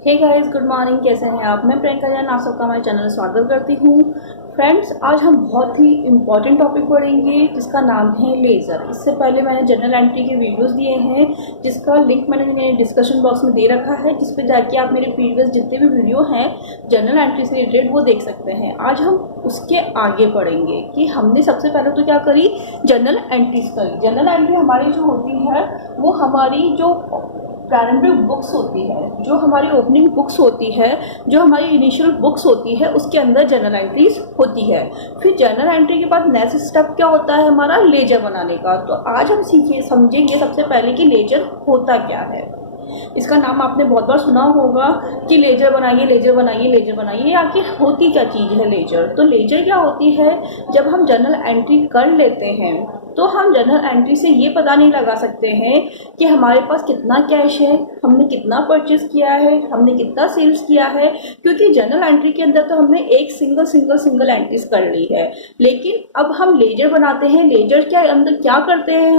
Hey guys, good morning. कैसे हैं आप? मैं प्रियंका जैन आप सबका हमारे चैनल में स्वागत करती हूँ। फ्रेंड्स, आज हम बहुत ही इम्पॉर्टेंट टॉपिक पढ़ेंगे जिसका नाम है लेज़र। इससे पहले मैंने जनरल एंट्री के वीडियोस दिए हैं जिसका लिंक मैंने डिस्कशन बॉक्स में दे रखा है, जिस पे जाके आप मेरे प्रीवियस जितने भी वीडियो हैं जनरल एंट्री से रिलेटेड वो देख सकते हैं। आज हम उसके आगे पढ़ेंगे कि हमने सबसे पहले तो क्या करी, जनरल एंट्रीज करी। जनरल एंट्री हमारी जो होती है वो हमारी जो प्रारंभिक बुक्स होती है, जो हमारी ओपनिंग बुक्स होती है, जो हमारी इनिशियल बुक्स होती है, उसके अंदर जनरल एंट्रीज होती है। फिर जनरल एंट्री के बाद नेक्स्ट स्टेप क्या होता है हमारा, लेजर बनाने का। तो आज हम समझेंगे सबसे पहले कि लेजर होता क्या है। इसका नाम आपने बहुत बार सुना होगा कि लेजर बनाइए, लेजर बनाइए, लेजर बनाइए। आखिर होती क्या चीज़ है लेजर? तो लेजर क्या होती है, जब हम जनरल एंट्री कर लेते हैं तो हम जनरल एंट्री से ये पता नहीं लगा सकते हैं कि हमारे पास कितना कैश है, हमने कितना परचेस किया है, हमने कितना सेल्स किया है, क्योंकि जनरल एंट्री के अंदर तो हमने एक सिंगल एंट्रीज कर ली है। लेकिन अब हम लेजर बनाते हैं। लेजर के अंदर क्या करते हैं,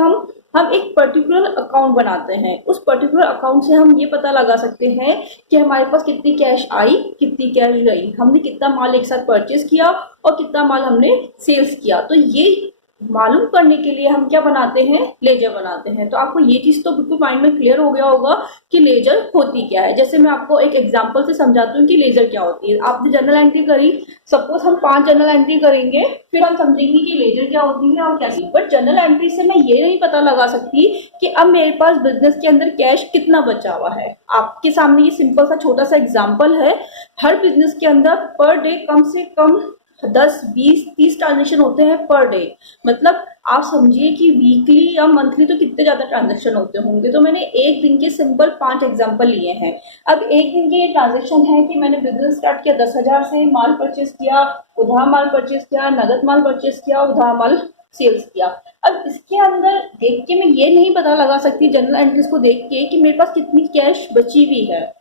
हम एक पर्टिकुलर अकाउंट बनाते हैं। उस पर्टिकुलर अकाउंट से हम ये पता लगा सकते हैं कि हमारे पास कितनी कैश आई, कितनी कैश गई, हमने कितना माल एक साथ परचेस किया और कितना माल हमने सेल्स किया। तो ये मालूम करने के लिए हम क्या बनाते हैं, लेजर बनाते हैं। तो आपको ये चीज तो बिल्कुल माइंड में क्लियर हो गया होगा कि लेजर होती क्या है। जैसे मैं आपको एक एग्जांपल से समझाती हूँ कि लेजर क्या होती है। आपने जनरल एंट्री करी, सपोज हम 5 जनरल एंट्री करेंगे, फिर हम समझेंगे कि लेजर क्या होती है और कैसी। बट जनरल एंट्री से मैं ये नहीं पता लगा सकती कि अब मेरे पास बिजनेस के अंदर कैश कितना बचा हुआ है। आपके सामने ये सिंपल सा छोटा सा एग्जाम्पल है। हर बिजनेस के अंदर पर डे कम से कम 10, 20, 30 ट्रांजेक्शन होते हैं पर डे। मतलब आप समझिए कि वीकली या मंथली तो कितने ज्यादा ट्रांजेक्शन होते होंगे। तो मैंने एक दिन के सिंपल 5 एग्जांपल लिए हैं। अब एक दिन के ये ट्रांजेक्शन है कि मैंने बिजनेस स्टार्ट किया 10,000 से, माल परचेस किया, उधार माल परचेस किया, नगद माल परचेस किया, उधार माल सेल्स किया। अब इसके अंदर देख के मैं ये नहीं पता लगा सकती जनरल एंट्रीज को देख के कि मेरे पास कितनी कैश बची हुई है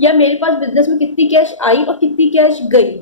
या मेरे पास बिजनेस में कितनी कैश आई और कितनी कैश गई।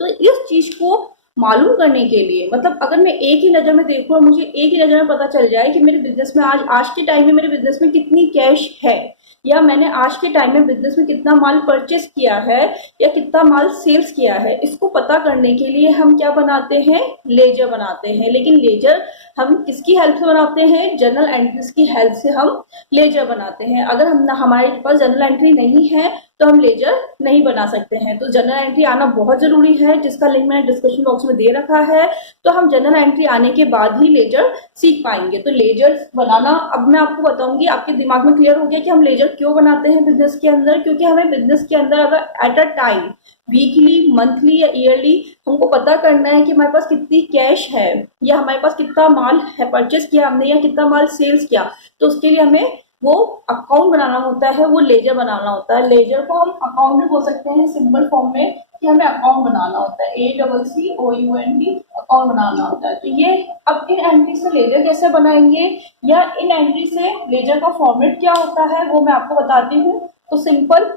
तो इस चीज को मालूम करने के लिए, मतलब अगर मैं एक ही नजर में देखूं और मुझे एक ही नजर में पता चल जाए कि मेरे बिजनेस में आज के टाइम में मेरे बिजनेस में कितनी कैश है, या मैंने आज के टाइम में बिजनेस में कितना माल परचेस किया है या कितना माल सेल्स किया है, इसको पता करने के लिए हम क्या बनाते हैं, लेजर बनाते हैं। लेकिन लेजर हम किसकी हेल्प से बनाते हैं, जनरल एंट्रीज की हेल्प से हम लेजर बनाते हैं। अगर हमारे पास जनरल एंट्री नहीं है तो हम लेजर नहीं बना सकते हैं। तो जनरल एंट्री आना बहुत जरूरी है, जिसका लिंक मैंने डिस्क्रिप्शन बॉक्स में दे रखा है। तो हम जनरल एंट्री आने के बाद ही लेजर सीख पाएंगे। तो लेजर बनाना अब मैं आपको बताऊंगी। आपके दिमाग में क्लियर हो गया कि हम लेजर क्यों बनाते हैं बिजनेस के अंदर? क्योंकि हमें बिजनेस के अंदर अगर at a time weekly, monthly या ईयरली हमको पता करना है कि हमारे पास कितनी कैश है या हमारे पास कितना माल है परचेस किया हमने या कितना माल सेल्स किया, तो उसके लिए हमें वो अकाउंट बनाना होता है, वो लेजर बनाना होता है। लेजर को हम अकाउंट भी बोल सकते हैं सिंपल फॉर्म में, कि हमें अकाउंट बनाना होता है, ACCOUNT अकाउंट बनाना होता है। तो ये अब इन एंट्री से लेजर कैसे बनाएंगे या इन एंट्री से लेजर का फॉर्मेट क्या होता है वो मैं आपको बताती हूँ। तो सिंपल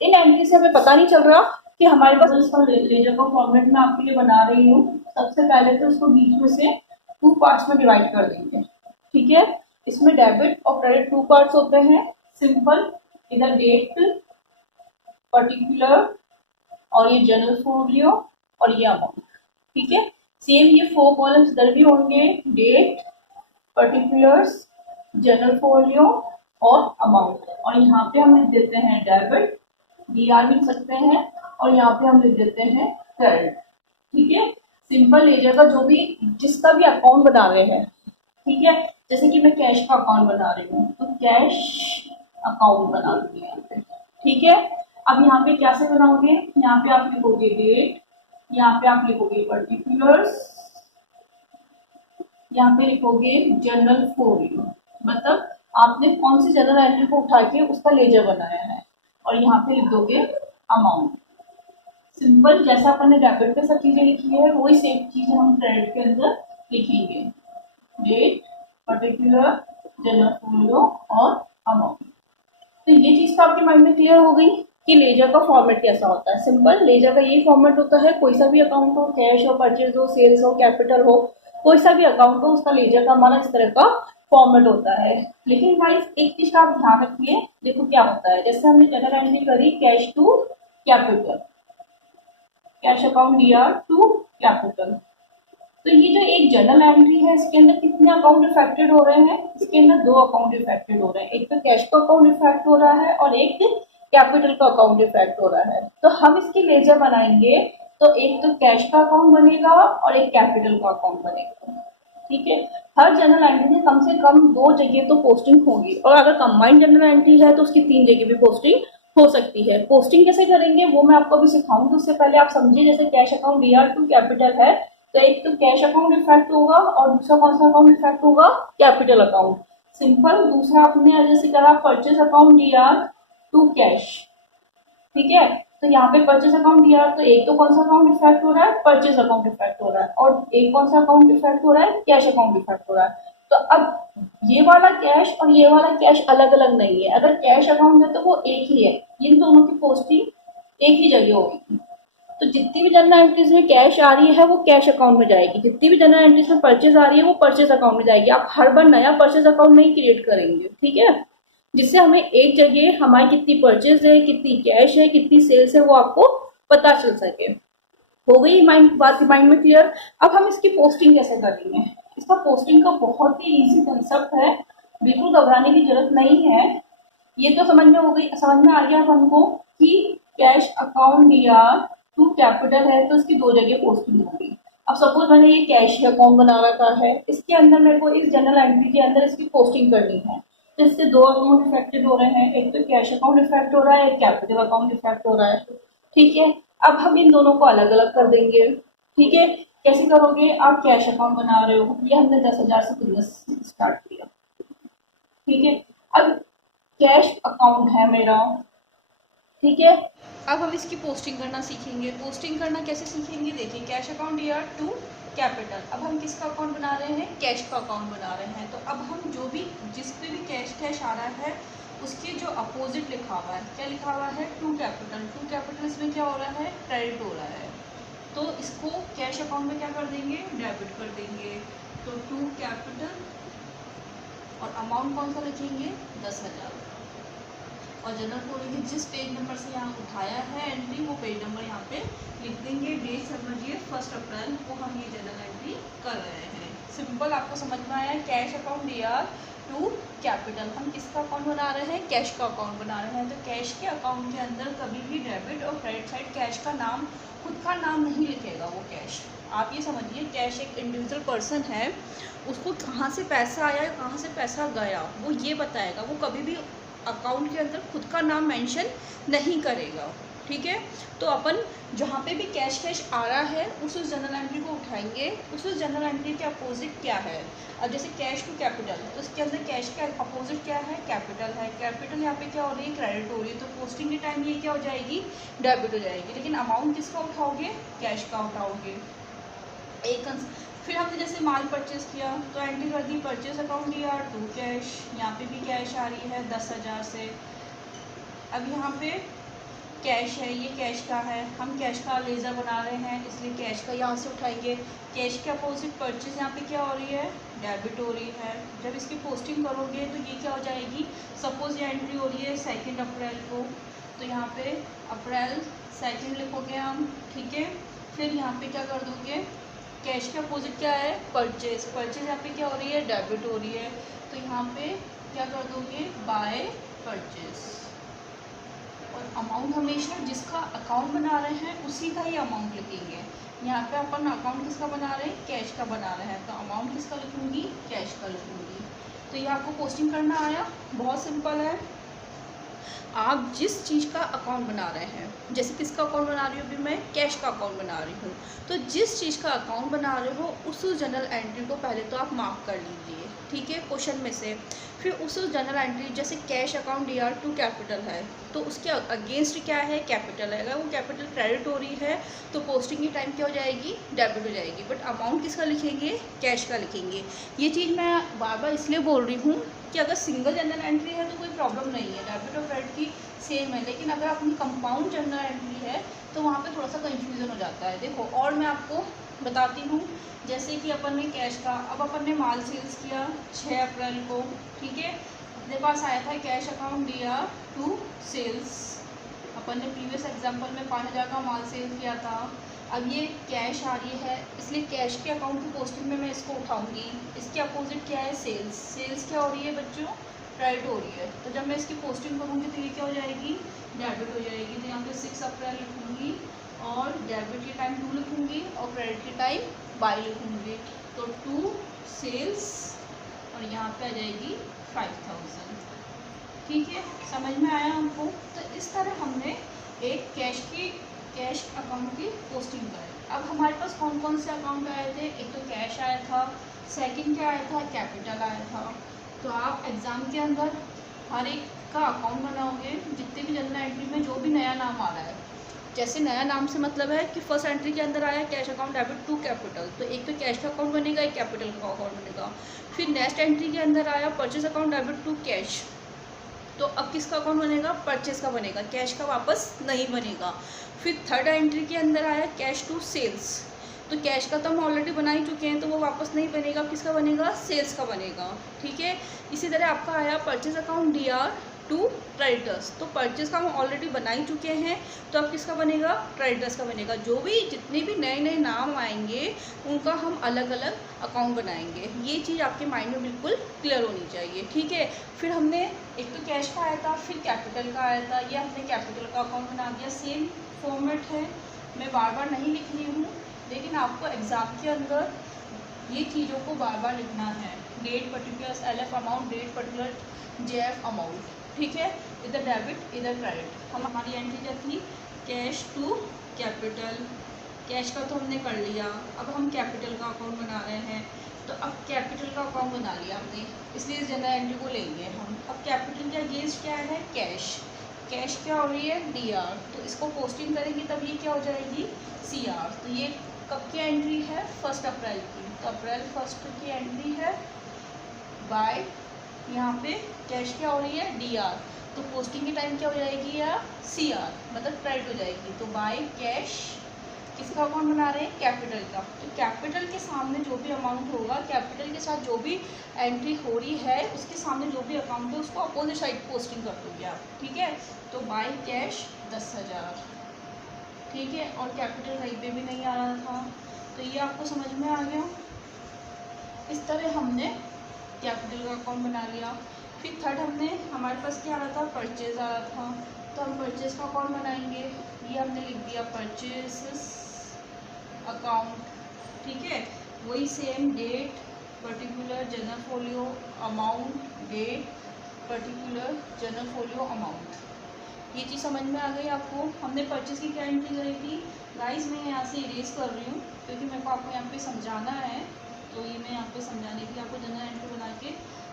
इन एंट्री से हमें पता नहीं चल रहा कि हमारे पास इसका लेजर का फॉर्मेट मैं आपके लिए बना रही हूँ। सबसे पहले तो इसको बीच में से 2 पार्ट्स में डिवाइड कर देंगे, ठीक है। इसमें डेबिट और क्रेडिट 2 पार्ट्स होते हैं। सिंपल, इधर डेट, पर्टिकुलर और ये जनरल फोलियो और ये अमाउंट, ठीक है। सेम ये 4 कॉलम्स इधर भी होंगे, डेट, पर्टिकुलर्स, जनरल फोलियो और अमाउंट। और यहाँ पे हम लिख देते हैं डेबिट, DR लिख सकते हैं, और यहाँ पे हम लिख देते हैं क्रेडिट, ठीक है। सिंपल लेजर का जो भी जिसका भी अकाउंट बना रहे हैं, ठीक है। जैसे कि मैं कैश का अकाउंट बना रही हूँ तो कैश अकाउंट बना लूंगी यहाँ पे, ठीक है। अब यहाँ पे क्या से बनाओगे, यहाँ पे आप लिखोगे डेट, यहाँ पे आप लिखोगे पर्टिकुलर्स, यहाँ पे लिखोगे जनरल फोलियो, मतलब आपने कौन सी जनरल एंट्री को उठा के उसका लेजर बनाया है, और यहाँ पे लिख दोगे अमाउंट। सिंपल, जैसा अपन ने डेबिट पे सब चीजें लिखी है वही सेम चीजें हम क्रेडिट के अंदर लिखेंगे, डेट, पर्टिकुलर, जनरल फोलियो और अमाउंट। तो ये चीज तो आपके माइंड में क्लियर हो गई कि लेजर का फॉर्मेट कैसा होता है। सिंपल, लेजर का यही फॉर्मेट होता है। कोई सा भी अकाउंट हो, कैश हो, परचेज हो, सेल्स हो, कैपिटल हो, कोई सा भी अकाउंट हो, उसका लेजर का हमारा इस तरह का फॉर्मेट होता है। लेकिन गाइस एक चीज का आप ध्यान रखिए, देखो क्या होता है, जैसे हमने जनरल एंट्री करी cash to capital, cash account DR to capital, तो ये जो एक जनरल एंट्री है इसके अंदर कितने अकाउंट इफेक्टेड हो रहे हैं, इसके अंदर 2 अकाउंट इफेक्टेड हो रहे हैं, एक तो कैश का अकाउंट इफेक्ट हो रहा है और एक कैपिटल का अकाउंट इफेक्ट हो रहा है। तो हम इसकी लेजर बनाएंगे तो एक तो कैश का अकाउंट बनेगा और एक कैपिटल का अकाउंट बनेगा। ठीक है, हर जनरल एंट्री में कम से कम 2 जगह तो पोस्टिंग होगी, और अगर कंबाइंड जनरल एंट्री है तो उसकी 3 जगह भी पोस्टिंग हो सकती है। पोस्टिंग कैसे करेंगे वो मैं आपको अभी सिखाऊंगी, उससे पहले आप समझिए जैसे cash account DR to capital है तो एक तो कैश अकाउंट इफेक्ट होगा और दूसरा कौन सा अकाउंट इफेक्ट होगा, कैपिटल अकाउंट। सिंपल। दूसरा आपने जैसे करा purchase account DR to cash, ठीक है, तो यहाँ पे परचेज अकाउंट डीआर, तो एक तो कौन सा अकाउंट इफेक्ट हो रहा है, परचेज अकाउंट इफेक्ट हो रहा है, और एक कौन सा अकाउंट इफेक्ट हो रहा है, कैश अकाउंट इफेक्ट हो रहा है। तो अब ये वाला कैश और ये वाला कैश अलग अलग नहीं है, अगर कैश अकाउंट है तो वो एक ही है, इन दोनों की पोस्टिंग एक ही जगह होगी। तो जितनी भी जनरल एंट्रीज में कैश आ रही है वो कैश अकाउंट में जाएगी, जितनी भी जनरल एंट्रीज में परचेज आ रही है वो परचेज अकाउंट में जाएगी। आप हर बार नया परचेज अकाउंट नहीं क्रिएट करेंगे, ठीक है, जिससे हमें एक जगह हमारी कितनी परचेज है, कितनी कैश है, कितनी सेल्स है वो आपको पता चल सके। हो गई बात माइंड में क्लियर। अब हम इसकी पोस्टिंग कैसे करेंगे, इसका पोस्टिंग का बहुत ही इजी कंसेप्ट है, बिल्कुल घबराने की जरूरत नहीं है। ये तो समझ में हो गई, समझ में आ गया हमको कि cash account DR to capital है तो इसकी 2 जगह पोस्टिंग होगी। अब सपोज मैंने ये कैश अकाउंट बना रखा है, इसके अंदर मेरे को इस जनरल एंट्री के अंदर इसकी पोस्टिंग करनी है, तो इससे 2 अकाउंट इफेक्टेड हो रहे हैं, एक तो कैश अकाउंट इफेक्ट हो रहा है, एक कैपिटल अकाउंट इफेक्ट हो रहा है। ठीक है, अब हम इन दोनों को अलग अलग कर देंगे। ठीक है, कैसे करोगे, आप कैश अकाउंट बना रहे हो, ये हमने 10,000 से बिजनेस स्टार्ट किया। ठीक है, अब कैश अकाउंट है मेरा, ठीक है, अब हम इसकी पोस्टिंग करना सीखेंगे। पोस्टिंग करना कैसे सीखेंगे, देखिए cash account DR to capital, अब हम किसका अकाउंट बना रहे हैं, कैश का अकाउंट बना रहे हैं। तो अब हम जो भी जिस पे भी कैश आ रहा है उसके जो अपोजिट लिखा हुआ है, क्या लिखा हुआ है, टू कैपिटल, टू कैपिटल इसमें क्या हो रहा है, क्रेडिट हो रहा है, तो इसको कैश अकाउंट में क्या कर देंगे, डेबिट कर देंगे। तो टू कैपिटल और अमाउंट कौन सा लिखेंगे, 10,000, और जनरल खोलेंगे, जिस पेज नंबर से यहाँ उठाया है एंट्री वो पेज नंबर यहाँ पे लिख देंगे, डेट समझिए 1 अप्रैल को हम ये जनरल एंट्री कर रहे हैं। सिंपल, आपको समझ में आया। Cash account DR to capital, हम किसका अकाउंट बना रहे हैं, कैश का अकाउंट बना रहे हैं। तो कैश के अकाउंट के अंदर कभी भी डेबिट और क्रेडिट साइड कैश का नाम, खुद का नाम नहीं लिखेगा वो कैश। आप ये समझिए कैश एक इंडिविजुअल पर्सन है, उसको कहाँ से पैसा आया कहाँ से पैसा गया वो ये बताएगा, वो कभी भी अकाउंट के अंदर खुद का नाम मेंशन नहीं करेगा। ठीक है, तो अपन जहाँ पे भी कैश आ रहा है उस जनरल एंट्री को उठाएंगे, उस जनरल एंट्री के अपोजिट क्या है। अब जैसे कैश टू कैपिटल, तो इसके अंदर कैश का अपोजिट क्या है, कैपिटल है, कैपिटल यहाँ पे क्या हो रही है, क्रेडिट हो रही है, तो पोस्टिंग के टाइम ये क्या हो जाएगी, डेबिट हो जाएगी। लेकिन अमाउंट किसका उठाओगे, कैश का उठाओगे। एक फिर हमने जैसे माल परचेज किया तो एंट्री कर दी purchase account DR to cash, यहाँ पे भी कैश आ रही है 10,000 से। अब यहाँ पे कैश है, ये कैश का है, हम कैश का लेज़र बना रहे हैं इसलिए कैश का यहाँ से उठाएंगे। कैश के अपोजिट परचेज यहाँ पे क्या हो रही है, डेबिट हो रही है। जब इसकी पोस्टिंग करोगे तो ये क्या हो जाएगी, सपोज ये एंट्री हो रही है 2 अप्रैल को, तो यहाँ पे अप्रैल 2 लिखोगे हम। ठीक है, फिर यहाँ पे क्या कर दोगे, कैश के अपोजिट क्या है, परचेज, परचेज यहाँ पे क्या हो रही है, डेबिट हो रही है, तो यहाँ पे क्या कर दोगे, बाय परचेज। और अमाउंट हमेशा जिसका अकाउंट बना रहे हैं उसी का ही अमाउंट लिखेंगे। यहाँ पे अपन अकाउंट किसका बना रहे हैं, कैश का बना रहे हैं, तो अमाउंट किसका लिखूँगी, कैश का लिखूँगी। तो ये आपको पोस्टिंग करना आया, बहुत सिंपल है। आप जिस चीज़ का अकाउंट बना रहे हैं, जैसे किसका अकाउंट बना रही हूँ अभी मैं, कैश का अकाउंट बना रही हूँ, तो जिस चीज़ का अकाउंट बना रहे हो उस जनरल एंट्री को पहले तो आप मार्क कर लीजिए। ठीक है, क्वेश्चन में से फिर उस जनरल एंट्री, जैसे cash account DR to capital है तो उसके अगेंस्ट क्या है, कैपिटल है। अगर वो कैपिटल क्रेडिट हो रही है तो पोस्टिंग की टाइम क्या हो जाएगी, डेबिट हो जाएगी, बट अमाउंट किसका लिखेंगे, कैश का लिखेंगे। ये चीज़ मैं बार बार इसलिए बोल रही हूँ कि अगर सिंगल जनरल एंट्री है तो कोई प्रॉब्लम नहीं है, डेबिट और क्रेडिट की सेम है, लेकिन अगर अपनी कंपाउंड जनरल एंट्री है तो वहाँ पे थोड़ा सा कंफ्यूजन हो जाता है। देखो, और मैं आपको बताती हूँ। जैसे कि अपन ने कैश का, अब अपन ने माल सेल्स किया 6 अप्रैल को, ठीक है। अपने पास आया था कैश अकाउंट दिया टू सेल्स। अपन ने प्रीवियस एग्जांपल में 5000 का माल सेल किया था। अब ये कैश आ रही है, इसलिए कैश के अकाउंट की पोस्टिंग में मैं इसको उठाऊंगी। इसके अपोजिट क्या है, सेल्स। सेल्स क्या हो रही है बच्चों, क्रेडिट हो रही है। तो जब मैं इसकी पोस्टिंग करूँगी तो ये क्या हो जाएगी, डेबिट हो जाएगी। तो यहाँ पे 6 अप्रैल लिखूँगी और डेबिट के टाइम 2 लिखूँगी और क्रेडिट के टाइम बाई लिखूँगी। तो 2 सेल्स और यहाँ पे आ जाएगी 5000। ठीक है, समझ में आया हमको। तो इस तरह हमने एक कैश अकाउंट की पोस्टिंग करी। अब हमारे पास कौन कौन से अकाउंट आए थे, एक तो कैश आया था, सेकंड क्या आया था, कैपिटल आया था। तो आप एग्ज़ाम के अंदर हर एक का अकाउंट बनाओगे, जितने भी जनरल एंट्री में जो भी नया नाम आ रहा है। जैसे नया नाम से मतलब है कि फर्स्ट एंट्री के अंदर आया cash account debit to capital, तो एक तो कैश का अकाउंट बनेगा, एक कैपिटल का अकाउंट बनेगा। फिर नेक्स्ट एंट्री के अंदर आया purchase account debit to cash, तो अब किसका अकाउंट बनेगा, परचेज का बनेगा, कैश का वापस नहीं बनेगा। फिर थर्ड एंट्री के अंदर आया कैश टू सेल्स, तो कैश का तो हम ऑलरेडी बना ही चुके हैं, तो वो वापस नहीं बनेगा, किसका बनेगा, सेल्स का बनेगा। ठीक है, इसी तरह आपका आया purchase account DR to creditors, तो परचेज का हम ऑलरेडी बना ही चुके हैं, तो अब किसका बनेगा, क्रेडिटर्स का बनेगा। जो भी जितने भी नए नए नाम आएंगे उनका हम अलग अलग अकाउंट बनाएंगे। ये चीज़ आपके माइंड में बिल्कुल क्लियर होनी चाहिए। ठीक है, फिर हमने एक तो कैश का आया था, फिर कैपिटल का आया था, ये हमने कैपिटल का अकाउंट बना दिया। सेम फॉर्मेट है, मैं बार बार नहीं लिख रही हूँ, लेकिन आपको एग्ज़ाम के अंदर ये चीज़ों को बार बार लिखना है। Date particular, LF amount, date particular JF amount. ठीक है, इधर डेबिट इधर क्रेडिट। हमारी एंट्री क्या थी, कैश टू कैपिटल। कैश का तो हमने कर लिया, अब हम कैपिटल का अकाउंट बना रहे हैं। तो अब कैपिटल का अकाउंट बना लिया हमने, इसलिए इस जनरल एंट्री को लेंगे हम। अब कैपिटल के अगेंस्ट क्या है, कैश। कैश क्या हो रही है, डीआर, तो इसको पोस्टिंग करेंगे तब ये क्या हो जाएगी, सीआर। तो ये कब की एंट्री है, 1 अप्रैल की, तो अप्रैल 1 की एंट्री है। बाय यहाँ पे कैश क्या हो रही है, डीआर, तो पोस्टिंग के टाइम क्या हो जाएगी, या सीआर, मतलब क्रेडिट हो जाएगी। तो बाय कैश, किसका अकाउंट बना रहे हैं, कैपिटल का। तो कैपिटल के सामने जो भी अमाउंट होगा, कैपिटल के साथ जो भी एंट्री हो रही है उसके सामने जो भी अकाउंट है उसको अपोजिट साइड पोस्टिंग कर दोगे आप। ठीक है, तो बाय कैश 10,000। ठीक है, और कैपिटल कहीं पे भी नहीं आ रहा था, तो ये आपको समझ में आ गया। इस तरह हमने कैपिटल का अकाउंट बना लिया। फिर थर्ड हमने, हमारे पास क्या आ रहा था, परचेज आ रहा था, तो हम परचेज का अकाउंट बनाएंगे। ये हमने लिख दिया परचेज अकाउंट। ठीक है, वही same, date particular journal folio amount, date particular journal folio amount. ये चीज़ समझ में आ गई आपको। हमने परचेज की क्या एंट्री करी थी गाइस, मैं यहाँ से इरेज कर रही हूँ क्योंकि मेरे को आपको यहाँ पे समझाना है, तो ये मैं यहाँ पे समझाने के लिए आपको जनरल एंट्री बना के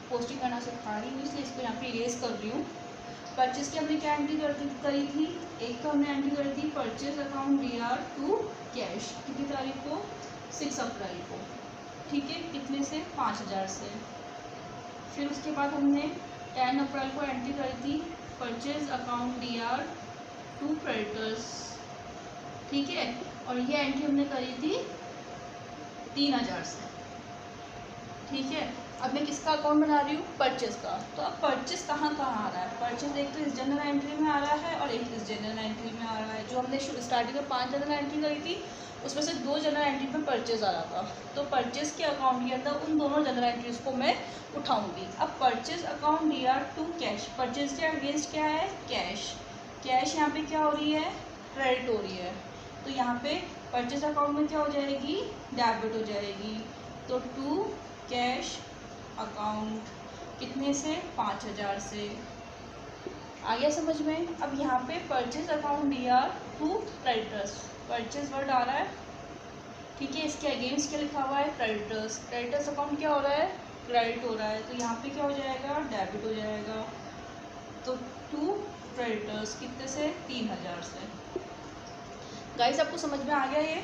पोस्टिंग करना सिखा रही हूँ, इसलिए इसको यहाँ पे इरेज कर रही हूँ। परचेज की हमने क्या एंट्री करी थी, एक तो हमने एंट्री करी थी purchase account DR to cash, कितनी तारीख को, 6 अप्रैल को। ठीक है, कितने से, 5000 से। फिर उसके बाद हमने 10 अप्रैल को एंट्री करी थी purchase account DR to creditors. ठीक है, और ये एंट्री हमने करी थी 3000 से। ठीक है, अब मैं किसका अकाउंट बना रही हूँ, परचेज का। तो अब परचेज कहाँ कहाँ आ रहा है, परचेज एक तो इस जनरल एंट्री में आ रहा है और एक इस जनरल एंट्री में आ रहा है। जो हमने स्टार्टिंग में 5 जनरल एंट्री करी थी उसमें से 2 जनरल एंट्री में परचेज आ रहा था, तो परचेज के अकाउंट के अंदर उन दोनों जनरल एंट्रीज को मैं उठाऊंगी। अब purchase account DR to cash, purchase के अगेंस्ट क्या है, कैश। कैश यहाँ पे क्या हो रही है, क्रेडिट हो रही है, तो यहाँ पे परचेज अकाउंट में क्या हो जाएगी, डेबिट हो जाएगी। तो टू कैश अकाउंट, कितने से, 5000 से। आ गया समझ में। अब यहाँ पे purchase account DR to creditors, purchase word आ रहा है। ठीक है, इसके अगेंस्ट क्या लिखा हुआ है, क्रेडिटर्स। क्रेडिटर्स अकाउंट क्या हो रहा है, क्रेडिट हो रहा है, तो यहाँ पे क्या हो जाएगा, डेबिट हो जाएगा। तो टू क्रेडिटर्स, कितने से, 3000 से। गाइस आपको समझ में आ गया, ये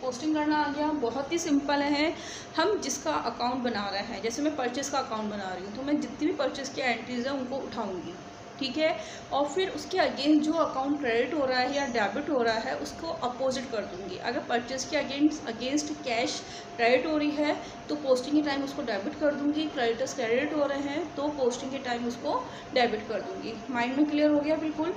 पोस्टिंग करना आ गया। बहुत ही सिंपल है। हम जिसका अकाउंट बना रहे हैं, जैसे मैं परचेज़ का अकाउंट बना रही हूँ, तो मैं जितनी भी परचेज़ की एंट्रीज़ हैं उनको उठाऊंगी। ठीक है। और फिर उसके अगेंस्ट जो अकाउंट क्रेडिट हो रहा है या डेबिट हो रहा है उसको अपोजिट कर दूंगी। अगर परचेज़ के अगेंस्ट कैश क्रेडिट हो रही है तो पोस्टिंग के टाइम उसको डेबिट कर दूंगी। क्रेडिटर्स क्रेडिट हो रहे हैं तो पोस्टिंग के टाइम उसको डेबिट कर दूंगी। माइंड में क्लियर हो गया बिल्कुल।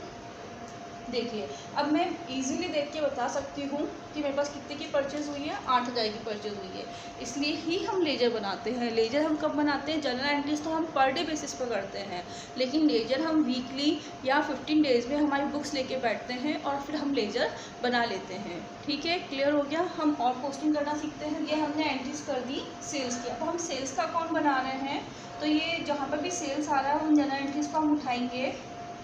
देखिए अब मैं इजीली देख के बता सकती हूँ कि मेरे पास कितने की परचेज़ हुई है, 8,000 की परचेज़ हुई है। इसलिए ही हम लेजर बनाते हैं। लेजर हम कब बनाते हैं? जनरल एंट्रीज तो हम पर डे बेसिस पर करते हैं, लेकिन लेजर हम वीकली या 15 डेज़ में हमारी बुक्स लेके बैठते हैं और फिर हम लेजर बना लेते हैं। ठीक है, क्लियर हो गया। हम और पोस्टिंग करना सीखते हैं। ये हमने एंट्रीज कर दी सेल्स की। अब हम सेल्स का अकाउंट बना रहे हैं तो ये जहाँ पर भी सेल्स आ रहा है उन जनरल एंट्रीज को हम उठाएंगे।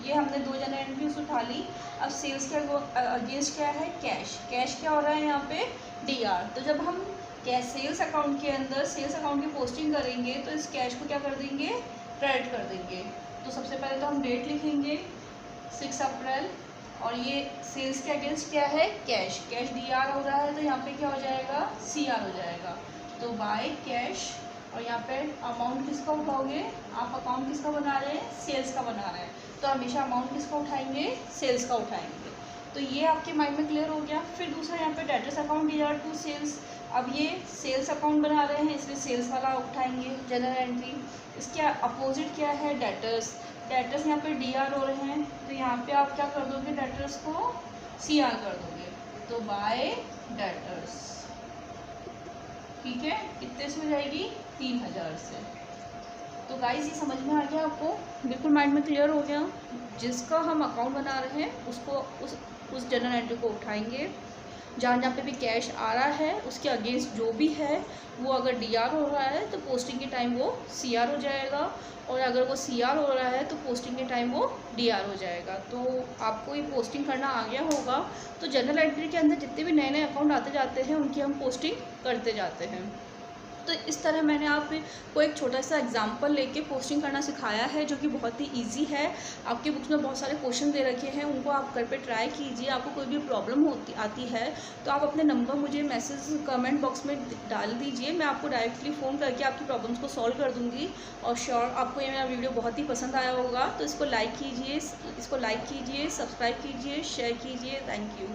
ये हमने 2 जनरल एंट्रीज उठा ली। अब सेल्स के अगेंस्ट क्या है? कैश। कैश क्या हो रहा है यहाँ पे? DR। तो जब हम कैश सेल्स अकाउंट के अंदर सेल्स अकाउंट की पोस्टिंग करेंगे तो इस कैश को क्या कर देंगे? क्रेडिट कर देंगे। तो सबसे पहले तो हम डेट लिखेंगे 6 अप्रैल और ये सेल्स के अगेंस्ट क्या है? कैश। कैश DR हो रहा है तो यहाँ पे क्या हो जाएगा? CR हो जाएगा। तो बाय कैश और यहाँ पे अमाउंट किसका उठाओगे? आप अकाउंट किसका बना रहे हैं? सेल्स का बना रहे हैं, तो हमेशा अमाउंट किसका उठाएंगे? सेल्स का उठाएंगे। तो ये आपके माइंड में क्लियर हो गया। फिर दूसरा यहाँ पे debtors account DR to sales. अब ये सेल्स अकाउंट बना रहे हैं इसलिए सेल्स वाला उठाएंगे जनरल एंट्री। इसके अपोजिट क्या है? डेटर्स। डेटर्स यहाँ पे DR हो रहे हैं तो यहाँ पे आप क्या कर दोगे? डेटर्स को CR कर दोगे। तो बाय डेटर्स। ठीक है, कितने से हो जाएगी? 3,000 से। तो गाइस ये समझ में आ गया आपको? बिल्कुल माइंड में क्लियर हो गया। जिसका हम अकाउंट बना रहे हैं उसको उस जनरल एंट्री को उठाएंगे। जहाँ जहाँ पे भी कैश आ रहा है उसके अगेंस्ट जो भी है वो अगर DR हो रहा है तो पोस्टिंग के टाइम वो CR हो जाएगा, और अगर वो CR हो रहा है तो पोस्टिंग के टाइम वो DR हो जाएगा। तो आपको ये पोस्टिंग करना आ गया होगा। तो जनरल एंट्री के अंदर जितने भी नए नए अकाउंट आते जाते हैं उनकी हम पोस्टिंग करते जाते हैं। तो इस तरह मैंने आपको एक छोटा सा एग्जांपल लेके पोस्टिंग करना सिखाया है जो कि बहुत ही इजी है। आपके बुक्स में बहुत सारे क्वेश्चन दे रखे हैं, उनको आप घर पे ट्राई कीजिए। आपको कोई भी प्रॉब्लम आती है तो आप अपने नंबर मुझे मैसेज कमेंट बॉक्स में डाल दीजिए। मैं आपको डायरेक्टली फ़ोन करके आपकी प्रॉब्लम्स को सॉल्व कर दूँगी। और श्योर आपको ये मेरा वीडियो बहुत ही पसंद आया होगा। तो इसको लाइक कीजिए, सब्सक्राइब कीजिए, शेयर कीजिए। Thank you.